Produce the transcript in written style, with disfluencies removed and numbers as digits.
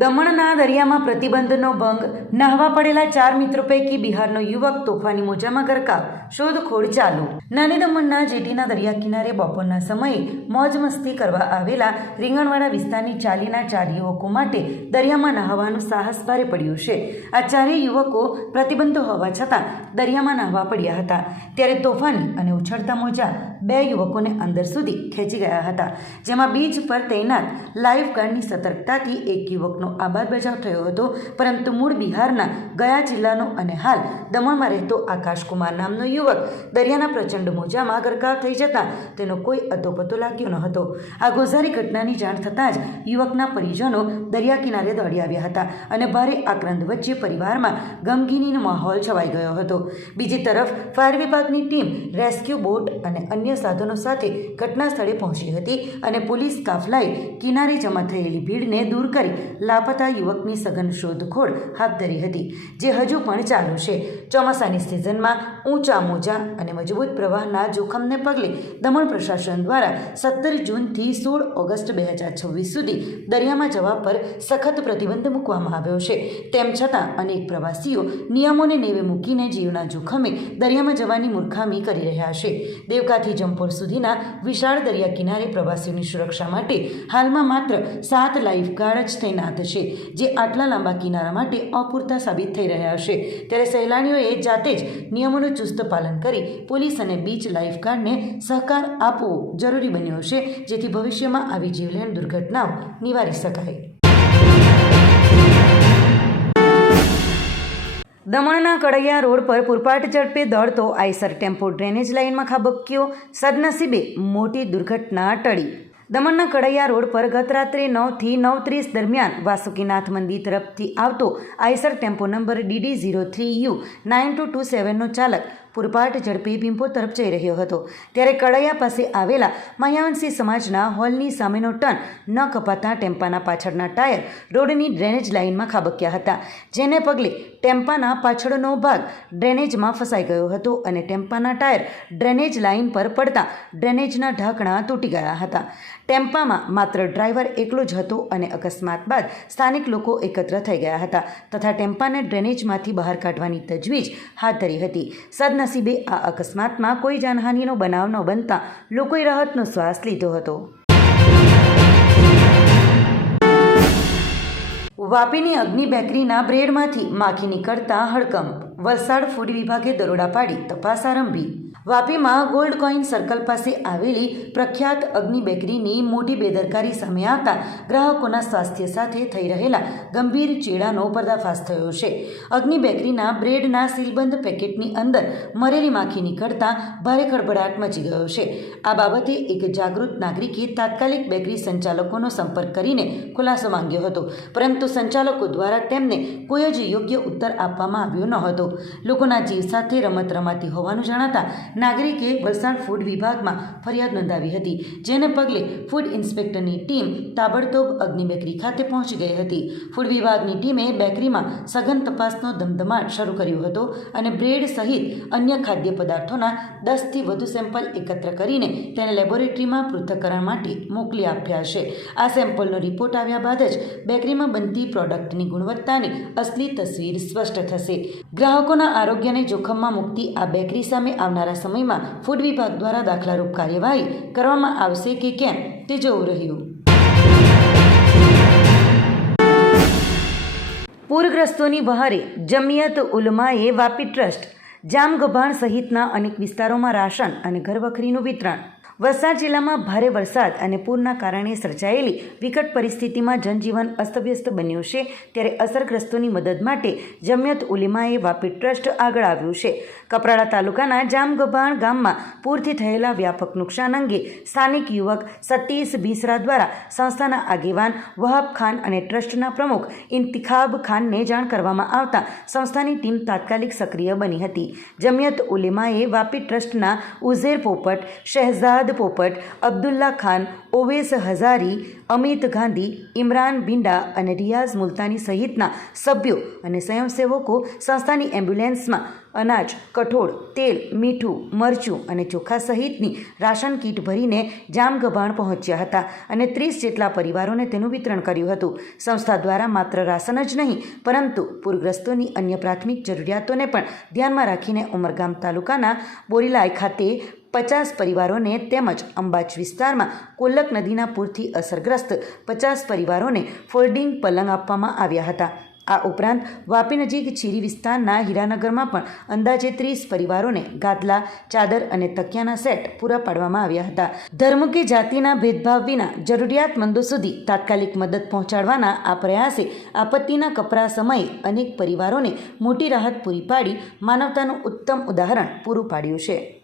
દમણના દરિયામાં પ્રતિબંધનો ભંગ, નહાવા પડેલા 4 મિત્રો પૈકી બિહારનો યુવક તોફાની મોજામાં ગરકાવ, શોધખોળ ચાલુ। નાની દમણના જેટીના દરિયા કિનારે બપોરના સમયે મોજ મસ્તી કરવા આવેલા રીંગણવાડા વિસ્તારની ચાલીના 4 યુવકો માટે દરિયામાં નહાવાનું સાહસ ભારે પડ્યું છે। આ 4 યુવકો પ્રતિબંધો હોવા છતાં દરિયામાં નહાવા પડ્યા હતા, ત્યારે તોફાની અને ઉછળતા મોજા 2 યુવકોને અંદર સુધી ખેંચી ગયા હતા, જેમાં બીચ પર તૈનાત લાઈફ ગાર્ડની સતર્કતાથી એક યુવકનો આબાદ બચાવ થયો હતો, પરંતુ મૂળ બિહારના ગયા જિલ્લાનો અને હાલ દમણમાં રહેતો આકાશકુમાર નામનો યુવક દરિયાના પ્રચંડ મોજામાં ગરકાવ થઈ જતાં તેનો કોઈ અતોપતો લાગ્યો ન હતો। આ ગોઝારી ઘટનાની જાણ થતાં જ યુવકના પરિજનો દરિયા કિનારે દોડી આવ્યા હતા અને ભારે આક્રંદ વચ્ચે પરિવારમાં ગમગીનીનો માહોલ છવાઈ ગયો હતો। બીજી તરફ ફાયર વિભાગની ટીમ રેસ્ક્યુ બોટ અને અન્ય સાધનો સાથે ઘટના સ્થળે પહોંચી હતી અને પોલીસ કાફલાએ કિનારે જમા થયેલી ભીડને દૂર કરી લાપતા યુવકની સઘન શોધખોળ હાથ ધરી હતી, જે હજુ પણ ચાલુ છે। ચોમાસાની સિઝનમાં ઊંચા મોજા અને મજબૂત પ્રવાહના જોખમને પગલે દમણ પ્રશાસન દ્વારા 17 જૂનથી 16 ઓગસ્ટ 2026 સુધી દરિયામાં જવા પર સખત પ્રતિબંધ મૂકવામાં આવ્યો છે। તેમ છતાં અનેક પ્રવાસીઓ નિયમોને નેવે મૂકીને જીવના જોખમે દરિયામાં જવાની મૂર્ખામી કરી રહ્યા છે। દેવકાથી જંપોર સુધીના વિશાળ દરિયા કિનારે પ્રવાસીઓની સુરક્ષા માટે હાલમાં માત્ર 7 લાઈફ ગાર્ડ જ તૈનાત છે, જે આટલા લાંબા કિનારા માટે અપૂરતા સાબિત થઈ રહ્યા છે। ત્યારે સહેલાણીઓએ જાતે જ નિયમોનું ચુસ્ત પાલન કરી પોલીસ અને બીચ લાઈફ ગાર્ડને સહકાર આપવો જરૂરી બન્યો છે, જેથી ભવિષ્યમાં આવી જીવલેણ દુર્ઘટનાઓ નિવારી શકાય। દમણના કડૈયા રોડ પર પૂરપાટ ઝડપે દોડતો આઈસર ટેમ્પો ડ્રેનેજ લાઇનમાં ખાબક્યો, સદનસીબે મોટી દુર્ઘટના ટળી। દમણના કડૈયા રોડ પર ગત રાત્રે 9 થી 9:30 દરમિયાન વાસુકીનાથ મંદિર તરફથી આવતો આઈસર ટેમ્પો નંબર DD03U 9227નો ચાલક પૂરપાટ ઝડપે ભીમપોર તરફ જઈ રહ્યો હતો, ત્યારે કડૈયા પાસે આવેલા મહ્યાવંશી સમાજના હોલની સામેનો ટર્ન ન કપાતા ટેમ્પાના પાછળના ટાયર રોડની ડ્રેનેજ લાઇનમાં ખાબક્યા હતા, જેને પગલે ટેમ્પાના પાછળનો ભાગ ડ્રેનેજમાં ફસાઈ ગયો હતો અને ટેમ્પાના ટાયર ડ્રેનેજ લાઇન પર પડતા ડ્રેનેજના ઢાંકણા તૂટી ગયા હતા। ટેમ્પામાં માત્ર ડ્રાઈવર એકલો જ હતો અને અકસ્માત બાદ સ્થાનિક લોકો એકત્ર થઈ ગયા હતા તથા ટેમ્પાને ડ્રેનેજમાંથી બહાર કાઢવાની તજવીજ હાથ ધરી હતી। સદનસીબે આ અકસ્માતમાં કોઈ જાનહાનિનો બનાવ ન બનતા લોકોએ રાહતનો શ્વાસ લીધો હતો। વાપીની અગ્નિ બેકરીના બ્રેડમાંથી માખી નીકળતા હડકંપ, વલસાડ ફૂડ વિભાગે દરોડા પાડી તપાસ આરંભી। વાપીમાં ગોલ્ડ કોઈન સર્કલ પાસે આવેલી પ્રખ્યાત અગ્નિ બેકરીની મોટી બેદરકારી સામે આવતા ગ્રાહકોના સ્વાસ્થ્ય સાથે થઈ રહેલા ગંભીર ચેડાનો પર્દાફાશ થયો છે। અગ્નિ બેકરીના બ્રેડના સીલબંધ પેકેટની અંદર મરેલી માખી નીકળતા ભારે ખળભળાટ મચી ગયો છે। આ બાબતે એક જાગૃત નાગરિકે તાત્કાલિક બેકરી સંચાલકોનો સંપર્ક કરીને ખુલાસો માંગ્યો હતો, પરંતુ સંચાલકો દ્વારા તેમને કોઈ જ યોગ્ય ઉત્તર આપવામાં આવ્યો ન હતો। લોકોના જીવ સાથે રમત રમાતી હોવાનું જણાતા નાગરિકે વલસાડ ફૂડ વિભાગમાં ફરિયાદ નોંધાવી હતી, જેને પગલે ફૂડ ઇન્સ્પેક્ટરની ટીમ તાબડતોબ અગ્નિ બેકરી ખાતે પહોંચી ગઈ હતી। ફૂડ વિભાગની ટીમે બેકરીમાં સઘન તપાસનો ધમધમાટ શરૂ કર્યો હતો અને બ્રેડ સહિત અન્ય ખાદ્ય પદાર્થોના 10થી વધુ સેમ્પલ એકત્ર કરીને તેને લેબોરેટરીમાં પૃથ્થકરણ માટે મોકલી આપ્યા છે। આ સેમ્પલનો રિપોર્ટ આવ્યા બાદ જ બેકરીમાં બનતી પ્રોડક્ટની ગુણવત્તાની અસલી તસવીર સ્પષ્ટ થશે। ગ્રાહકોના આરોગ્યને જોખમમાં મૂકતી આ બેકરી સામે આવનારા સમયમાં ફૂડ વિભાગ દ્વારા દાખલારૂપ કાર્યવાહી કરવામાં આવશે કે કેમ તે જોવું રહ્યું। પૂરગ્રસ્તોની વહારે જમિયત ઉલમાએ વાપી ટ્રસ્ટ, જામગભાણ સહિતના અનેક વિસ્તારોમાં રાશન અને ઘરવખરીનું વિતરણ। વલસાડ જિલ્લામાં ભારે વરસાદ અને પૂરના કારણે સર્જાયેલી વિકટ પરિસ્થિતિમાં જનજીવન અસ્તવ્યસ્ત બન્યું છે, ત્યારે અસરગ્રસ્તોની મદદ માટે જમિયત ઉલેમાએ વાપી ટ્રસ્ટ આગળ આવ્યું છે। કપરાડા તાલુકાના જામગભાણ ગામમાં પૂરથી થયેલા વ્યાપક નુકસાન અંગે સ્થાનિક યુવક સતીશ બિસરા દ્વારા સંસ્થાના આગેવાન વહાબ ખાન અને ટ્રસ્ટના પ્રમુખ ઇન્તિખાબ ખાનને જાણ કરવામાં આવતા સંસ્થાની ટીમ તાત્કાલિક સક્રિય બની હતી। જમિયત ઉલેમાએ વાપી ટ્રસ્ટના ઉઝેર પોપટ, શહેજાદ મોહમ્મદ પોપટ, અબ્દુલ્લા ખાન, ઓવેસ હઝારી, અમિત ગાંધી, ઇમરાન બિંડા અને રિયાઝ મુલ્તાની સહિતના સભ્યો અને સ્વયંસેવકો સંસ્થાની એમ્બ્યુલન્સમાં અનાજ, કઠોળ, તેલ, મીઠું, મરચું અને ચોખા સહિતની રાશન કીટ ભરીને જામગભાણ પહોંચ્યા હતા અને 30 જેટલા પરિવારોને તેનું વિતરણ કર્યું હતું. સંસ્થા દ્વારા માત્ર રાશન જ નહીં પરંતુ પૂરગ્રસ્તોની અન્ય પ્રાથમિક જરૂરિયાતોને પણ ધ્યાનમાં રાખીને ઉમરગામ તાલુકાના બોરીલાય ખાતે 50 પરિવારોને તેમજ અંબાચ વિસ્તારમાં કોલક નદીના પૂરથી અસરગ્રસ્ત 50 પરિવારોને ફોલ્ડિંગ પલંગ આપવામાં આવ્યા હતા. આ ઉપરાંત વાપી નજીક ચીરી વિસ્તારના હીરાનગરમાં પણ અંદાજે 30 પરિવારોને ગાદલા, ચાદર અને તકિયાના સેટ પૂરા પાડવામાં આવ્યા હતા. ધર્મ કે જાતિના ભેદભાવ વિના જરૂરિયાતમંદો સુધી તાત્કાલિક મદદ પહોંચાડવાના આ પ્રયાસે આપત્તિના કપરા સમયે અનેક પરિવારોને મોટી રાહત પૂરી પાડી માનવતાનું ઉત્તમ ઉદાહરણ પૂરું પાડ્યું છે.